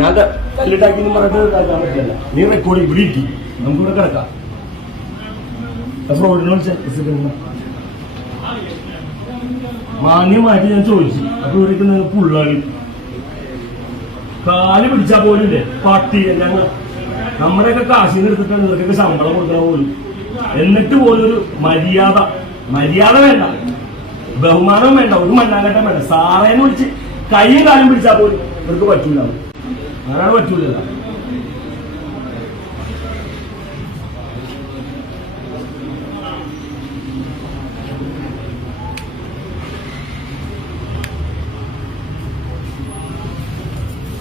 ഞാൻ കല്ലിട്ടാക്കി എന്ന് പറഞ്ഞിട്ട് ഇതാക്കാൻ പറ്റില്ല. നീ റെക്കോർഡ് ഇവിടെ ഇരിക്കും നമുക്കിവിടെ കിടക്കാം. ഫ്രോഡിനെ വിളിച്ച മാന്യമായിട്ട് ഞാൻ ചോദിച്ചു. അപ്പൊ ഇവിടേക്ക് നിങ്ങൾ പുള്ളാളി കാൽ പിടിച്ചാ പോലും ഇല്ലേ പട്ടി ഞങ്ങൾ നമ്മുടെയൊക്കെ കാശിന്ന് എടുത്തിട്ടാണ് ഇവർക്കൊക്കെ ശമ്പളം കൊടുക്കണ പോലും. എന്നിട്ട് പോലും മര്യാദ. മര്യാദ വേണ്ട. ബഹുമാനം വേണ്ട. ഒരു മണ്ണാങ്കട്ടം വേണ്ട. സാറേനെ വിളിച്ച് കൈയും കാലും പിടിച്ചാൽ പോലും ഇവർക്ക് പറ്റൂല. അങ്ങനെ പറ്റൂല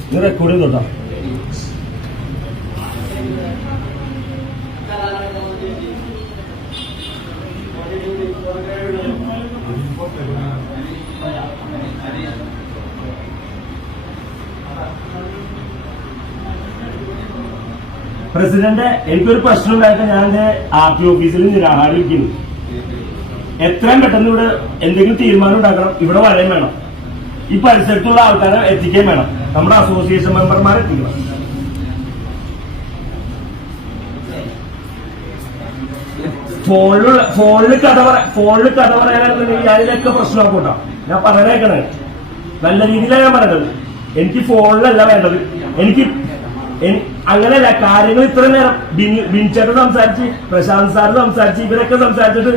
ഇത് റെക്കോർഡ് ചെയ്തോട്ടാ പ്രസിഡന്റ് എനിക്കൊരു പ്രശ്നം ഉണ്ടായിട്ട് ഞാൻ എന്റെ ആർ ടി ഓഫീസിൽ നിരാഹാരിക്കുന്നു എത്രയും പെട്ടെന്ന് ഇവിടെ എന്തെങ്കിലും തീരുമാനം ഉണ്ടാക്കണം ഇവിടെ വരാൻ വേണം. ഈ പരിസരത്തുള്ള ആൾക്കാരെ എത്തിക്കുകയും വേണം. നമ്മുടെ അസോസിയേഷൻ മെമ്പർമാരെ എത്തിക്കണം. ഫോണിലുള്ള ഫോണിൽ കഥ പറ ഫോണിൽ കഥ പറയാനാണെന്നുണ്ടെങ്കിൽ ഞാനിതൊക്കെ പ്രശ്നമാക്കൂട്ടോ. ഞാൻ പറഞ്ഞേക്കണേ. നല്ല രീതിയിലാണ് ഞാൻ പറഞ്ഞത് എനിക്ക് ഫോണിലല്ല വേണ്ടത്. എനിക്ക് എനി- അങ്ങനെയല്ല കാര്യങ്ങൾ ഇത്ര നേരം ബിൻചേട്ട് സംസാരിച്ച് പ്രശാന്ത് സാർ സംസാരിച്ച് ഇവരൊക്കെ സംസാരിച്ചിട്ട്.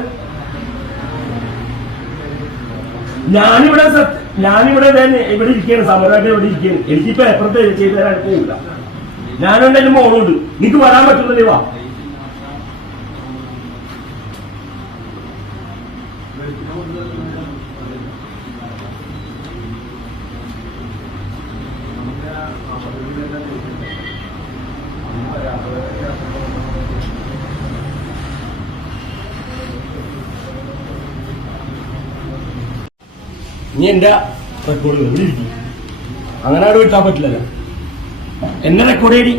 ഞാനിവിടെ ഞാനിവിടെ ഇവിടെ ഇരിക്കുകയാണ് സമരമായിട്ട് ഇവിടെ ഇരിക്കുകയാണ്. എനിക്ക് പേപ്പർ ചെയ്ത് തരാൻ പോകില്ല ഞാനുണ്ട് മോളുണ്ട്? നിനക്ക് വരാൻ പറ്റുന്നില്ല വാ. നീ എന്റെ റെക്കോർഡ് ഇവിടെ ഇരിക്കും? അങ്ങനെ അവിടെ വിട്ടാൻ പറ്റില്ലല്ലോ. എന്നെ റെക്കോർഡ് ചെയ്തി